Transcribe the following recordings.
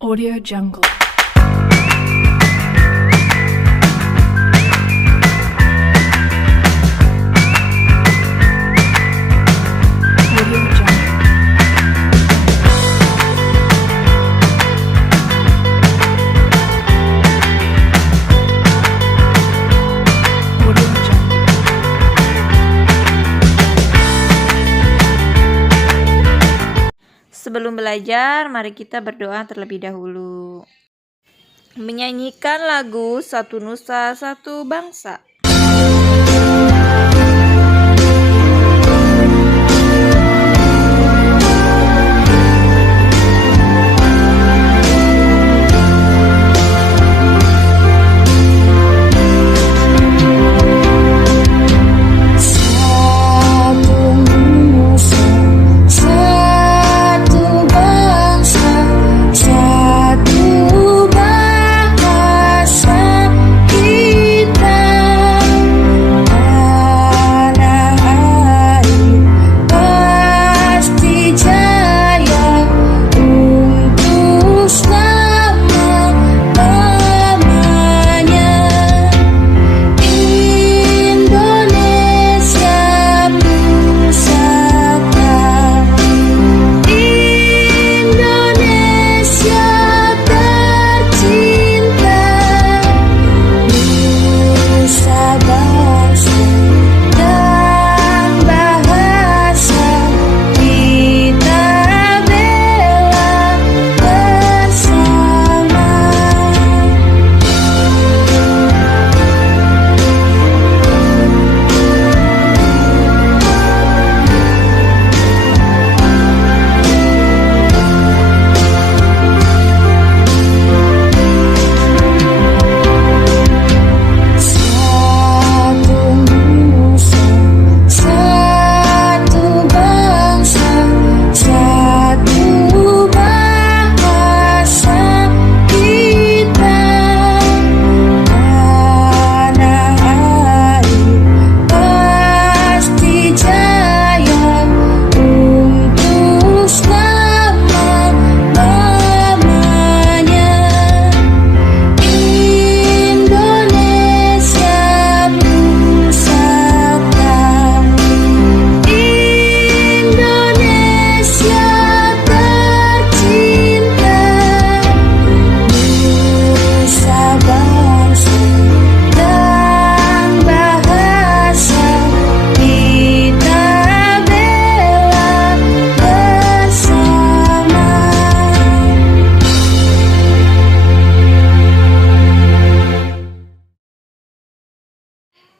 Audio Jungle. Audio Jungle. Audio Jungle. Sebelum belajar, mari kita berdoa terlebih dahulu. Menyanyikan lagu Satu Nusa Satu Bangsa.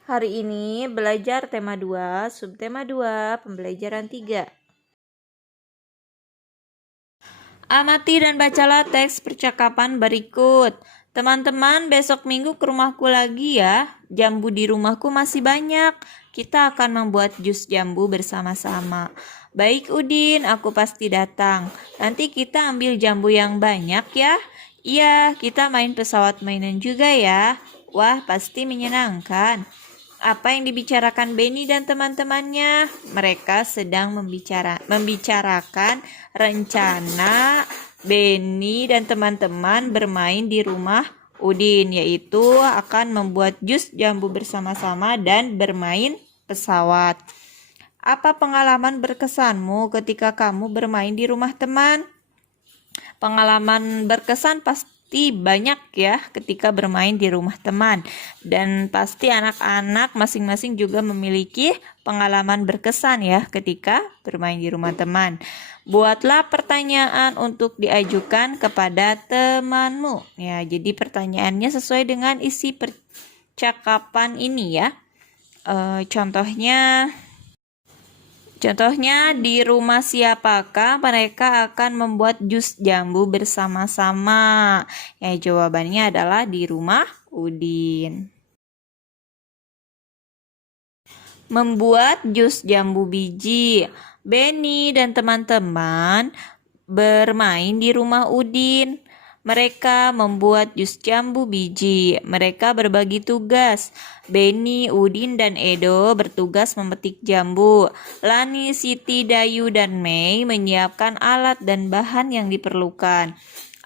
Hari ini belajar tema 2, subtema 2, pembelajaran 3. Amati dan bacalah teks percakapan berikut. Teman-teman, besok minggu ke rumahku lagi ya. Jambu di rumahku masih banyak. Kita akan membuat jus jambu bersama-sama. Baik Udin, aku pasti datang. Nanti kita ambil jambu yang banyak ya. Iya, kita main pesawat mainan juga ya. Wah, pasti menyenangkan. Apa yang dibicarakan Benny dan teman-temannya? Mereka sedang membicarakan rencana Benny dan teman-teman bermain di rumah Udin, yaitu akan membuat jus jambu bersama-sama dan bermain pesawat. Apa pengalaman berkesanmu ketika kamu bermain di rumah teman? Pengalaman berkesan pasti banyak ya ketika bermain di rumah teman, dan pasti anak-anak masing-masing juga memiliki pengalaman berkesan ya ketika bermain di rumah teman. Buatlah pertanyaan untuk diajukan kepada temanmu ya, jadi pertanyaannya sesuai dengan isi percakapan ini ya. Contohnya, di rumah siapakah mereka akan membuat jus jambu bersama-sama? Ya, jawabannya adalah di rumah Udin. Membuat jus jambu biji. Benny dan teman-teman bermain di rumah Udin. Mereka membuat jus jambu biji. Mereka berbagi tugas. Benny, Udin, dan Edo bertugas memetik jambu. Lani, Siti, Dayu, dan Mei menyiapkan alat dan bahan yang diperlukan.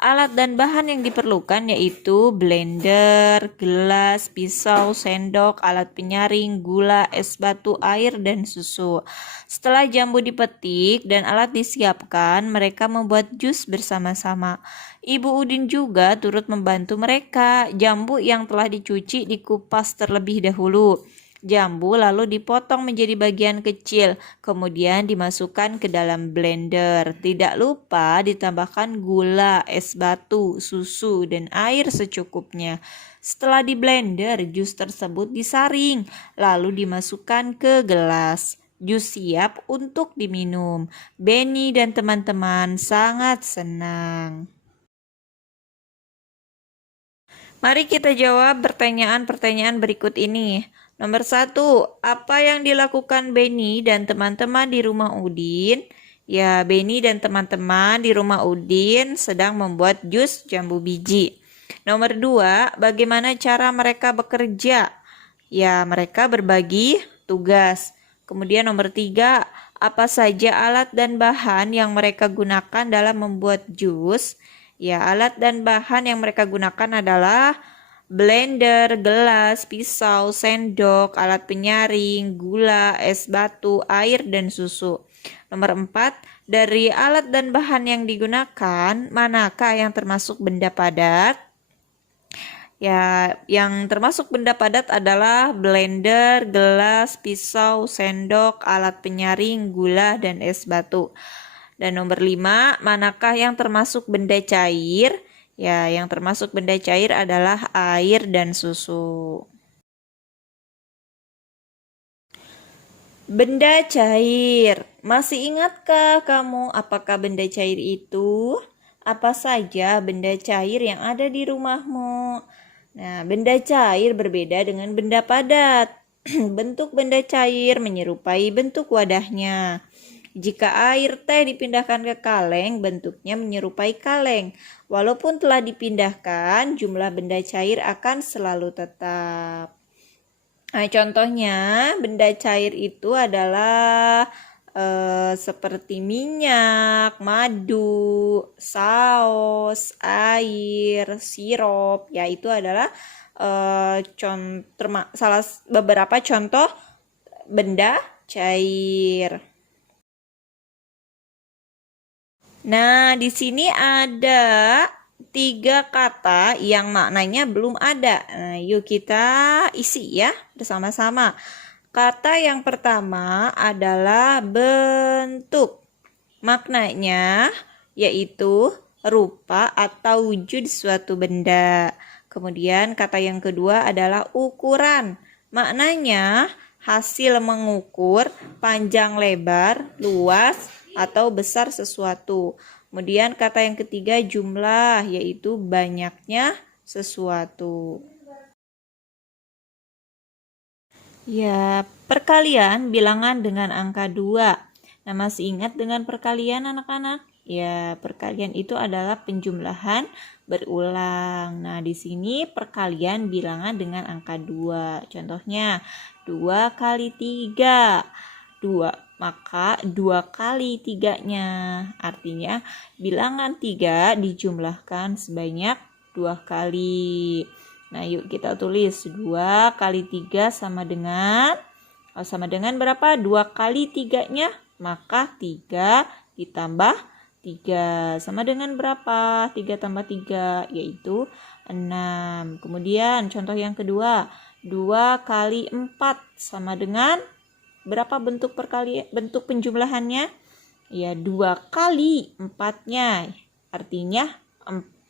Alat dan bahan yang diperlukan yaitu blender, gelas, pisau, sendok, alat penyaring, gula, es batu, air, dan susu. Setelah jambu dipetik dan alat disiapkan, mereka membuat jus bersama-sama. Ibu Udin juga turut membantu mereka. Jambu yang telah dicuci dikupas terlebih dahulu. Jambu lalu dipotong menjadi bagian kecil, kemudian dimasukkan ke dalam blender. Tidak lupa ditambahkan gula, es batu, susu, dan air secukupnya. Setelah di blender, jus tersebut disaring, lalu dimasukkan ke gelas. Jus siap untuk diminum. Benny dan teman-teman sangat senang. Mari kita jawab pertanyaan-pertanyaan berikut ini. Nomor 1, apa yang dilakukan Benny dan teman-teman di rumah Udin? Ya, Benny dan teman-teman di rumah Udin sedang membuat jus jambu biji. Nomor 2, bagaimana cara mereka bekerja? Ya, mereka berbagi tugas. Kemudian nomor 3, apa saja alat dan bahan yang mereka gunakan dalam membuat jus? Ya, alat dan bahan yang mereka gunakan adalah blender, gelas, pisau, sendok, alat penyaring, gula, es batu, air, dan susu. Nomor 4, dari alat dan bahan yang digunakan, manakah yang termasuk benda padat? Ya, yang termasuk benda padat adalah blender, gelas, pisau, sendok, alat penyaring, gula, dan es batu. Dan nomor 5, manakah yang termasuk benda cair? Ya, yang termasuk benda cair adalah air dan susu. Benda cair. Masih ingatkah kamu apakah benda cair itu? Apa saja benda cair yang ada di rumahmu? Nah, benda cair berbeda dengan benda padat. Bentuk benda cair menyerupai bentuk wadahnya. Jika air teh dipindahkan ke kaleng, bentuknya menyerupai kaleng. Walaupun telah dipindahkan, jumlah benda cair akan selalu tetap. Nah, contohnya, benda cair itu adalah seperti minyak, madu, saus, air, sirup. Ya, itu adalah beberapa contoh benda cair. Nah, di sini ada 3 kata yang maknanya belum ada. Nah, yuk kita isi ya bersama-sama. Kata yang pertama adalah bentuk. Maknanya yaitu rupa atau wujud suatu benda. Kemudian kata yang kedua adalah ukuran. Maknanya hasil mengukur panjang lebar, luas, atau besar sesuatu. Kemudian kata yang ketiga jumlah, yaitu banyaknya sesuatu. Ya, perkalian bilangan dengan angka 2. Nah, masih ingat dengan perkalian anak-anak? Ya, perkalian itu adalah penjumlahan berulang. Nah, di sini perkalian bilangan dengan angka 2. Contohnya, 2 kali 3. 2. Maka 2 kali 3-nya. Artinya bilangan 3 dijumlahkan sebanyak 2 kali. Nah, yuk kita tulis 2 kali 3 sama dengan berapa? 2 kali 3-nya. Maka 3 ditambah 3 sama dengan berapa? 3 tambah 3 yaitu 6. Kemudian contoh yang kedua, 2 kali 4 sama dengan berapa bentuk penjumlahannya? Ya, 2 kali 4-nya. Artinya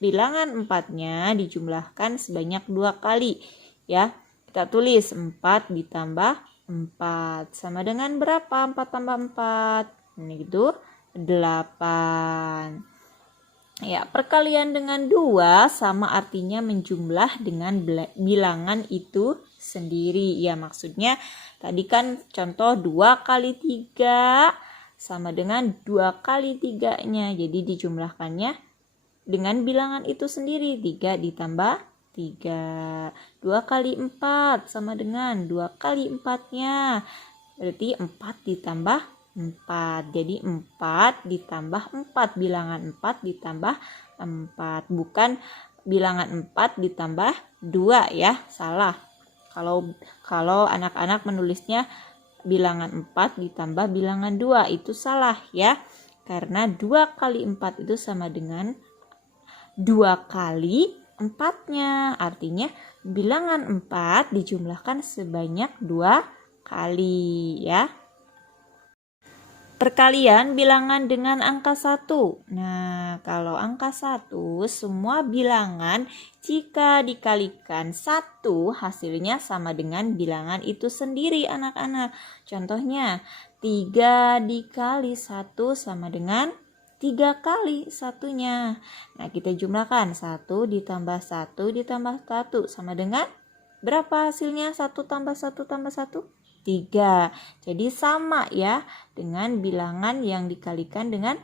bilangan 4-nya dijumlahkan sebanyak 2 kali. Ya, kita tulis 4 ditambah 4 sama dengan berapa? 4 tambah 4. Ini gitu 8. Ya, perkalian dengan 2 sama artinya menjumlah dengan bilangan itu sendiri. Ya, maksudnya tadi kan contoh 2 kali 3 sama dengan 2 kali 3-nya. Jadi dijumlahkannya dengan bilangan itu sendiri. 3 ditambah 3. 2 kali 4 sama dengan 2 kali 4-nya. Berarti 4 ditambah 4. Jadi 4 ditambah 4. Bilangan 4 ditambah 4. Bukan bilangan 4 ditambah 2 ya, salah. Kalau anak-anak menulisnya bilangan 4 ditambah bilangan 2 itu salah ya. Karena 2 kali 4 itu sama dengan 2 kali 4-nya. Artinya bilangan 4 dijumlahkan sebanyak 2 kali ya. Perkalian bilangan dengan angka 1. Nah, kalau angka 1, semua bilangan jika dikalikan 1 hasilnya sama dengan bilangan itu sendiri anak-anak. Contohnya, 3 dikali 1 sama dengan 3 kali satunya. Nah, kita jumlahkan 1 ditambah 1 ditambah 1 sama dengan berapa hasilnya? 1 tambah 1 tambah 1? 3. Jadi sama ya dengan bilangan yang dikalikan dengan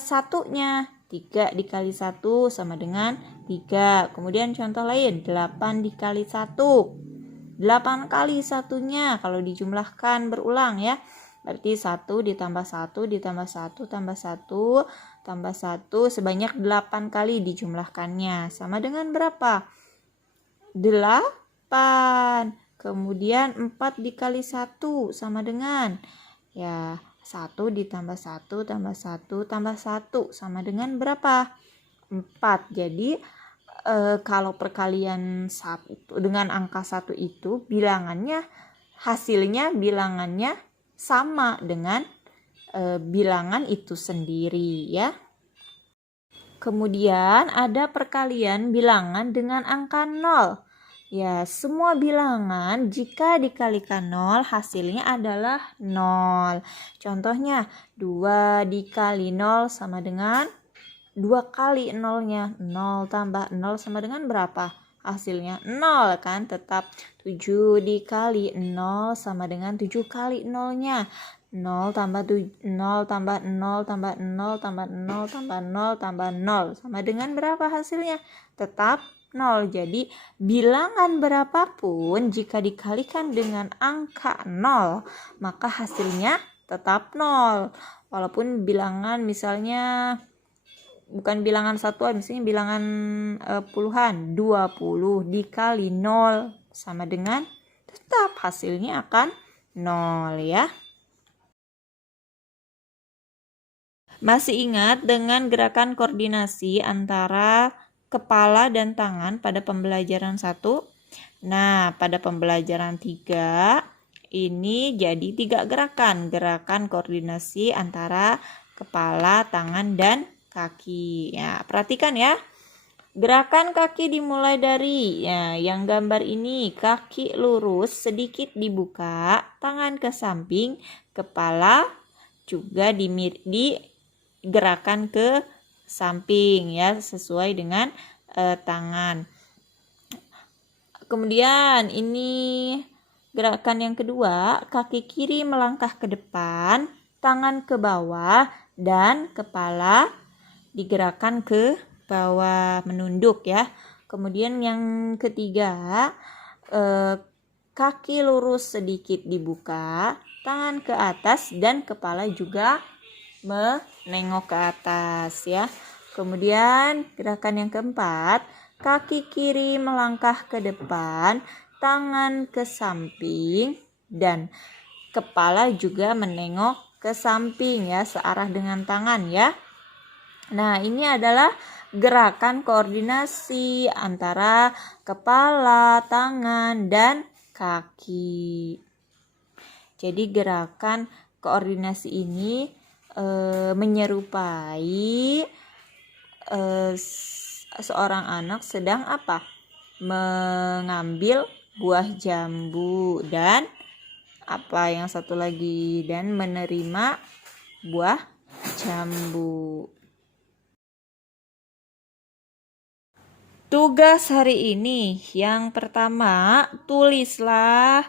satunya. 3 dikali 1 sama dengan 3. Kemudian contoh lain, 8 dikali 1. 8 kali satunya kalau dijumlahkan berulang ya. Berarti 1 ditambah 1 ditambah 1 tambah 1 tambah 1 sebanyak 8 kali dijumlahkannya. Sama dengan berapa? 8. Kemudian 4 dikali 1 sama dengan ya 1 ditambah 1 tambah 1 tambah 1 sama dengan berapa? 4. Jadi kalau perkalian 1 dengan angka 1 itu hasilnya bilangannya sama dengan bilangan itu sendiri ya. Kemudian ada perkalian bilangan dengan angka 0. Ya, semua bilangan jika dikalikan 0 hasilnya adalah 0. Contohnya 2 dikali 0 sama dengan 2 kali 0-nya. 0 tambah 0 sama dengan berapa? Hasilnya 0 kan, tetap 7 dikali 0 sama dengan 7 kali 0-nya. 0 tambah 0 tambah 0 tambah 0 tambah 0 tambah 0 tambah 0 sama dengan berapa hasilnya? Tetap 0. Jadi bilangan berapapun jika dikalikan dengan angka 0 maka hasilnya tetap 0. Walaupun bilangan misalnya bukan bilangan satuan, misalnya bilangan puluhan, 20 dikali 0 sama dengan tetap hasilnya akan 0 ya. Masih ingat dengan gerakan koordinasi antara kepala dan tangan pada pembelajaran 1? Nah, pada pembelajaran 3 ini jadi 3 gerakan. Gerakan koordinasi antara kepala, tangan, dan kaki. Ya, perhatikan ya. Gerakan kaki dimulai dari yang gambar ini. Kaki lurus sedikit dibuka, tangan ke samping, kepala juga digerakkan ke samping ya, sesuai dengan tangan. Kemudian ini gerakan yang kedua, kaki kiri melangkah ke depan, tangan ke bawah, dan kepala digerakkan ke bawah menunduk ya. Kemudian yang ketiga, kaki lurus sedikit dibuka, tangan ke atas, dan kepala juga menengok ke atas ya. Kemudian gerakan yang keempat, kaki kiri melangkah ke depan, tangan ke samping, dan kepala juga menengok ke samping ya, searah dengan tangan ya. Nah, ini adalah gerakan koordinasi antara kepala, tangan, dan kaki. Jadi gerakan koordinasi ini menyerupai seorang anak sedang apa? Mengambil buah jambu dan apa yang satu lagi, dan menerima buah jambu. Tugas hari ini yang pertama, tulislah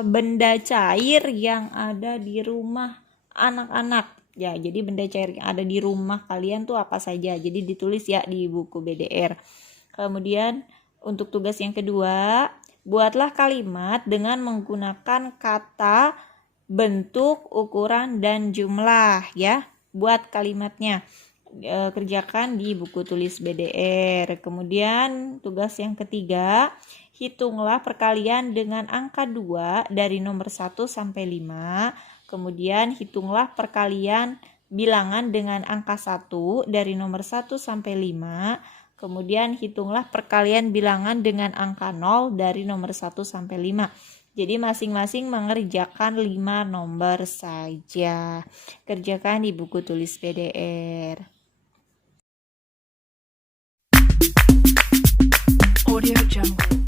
benda cair yang ada di rumah anak-anak. Ya, jadi benda cair yang ada di rumah kalian tuh apa saja. Jadi ditulis ya di buku BDR. Kemudian untuk tugas yang kedua, buatlah kalimat dengan menggunakan kata, bentuk, ukuran, dan jumlah ya. Buat kalimatnya. kerjakan di buku tulis BDR. Kemudian tugas yang ketiga, hitunglah perkalian dengan angka 2 dari nomor 1 sampai 5. Kemudian hitunglah perkalian bilangan dengan angka 1 dari nomor 1 sampai 5. Kemudian hitunglah perkalian bilangan dengan angka 0 dari nomor 1 sampai 5. Jadi masing-masing mengerjakan 5 nomor saja. Kerjakan di buku tulis BDR. Audio Jungle.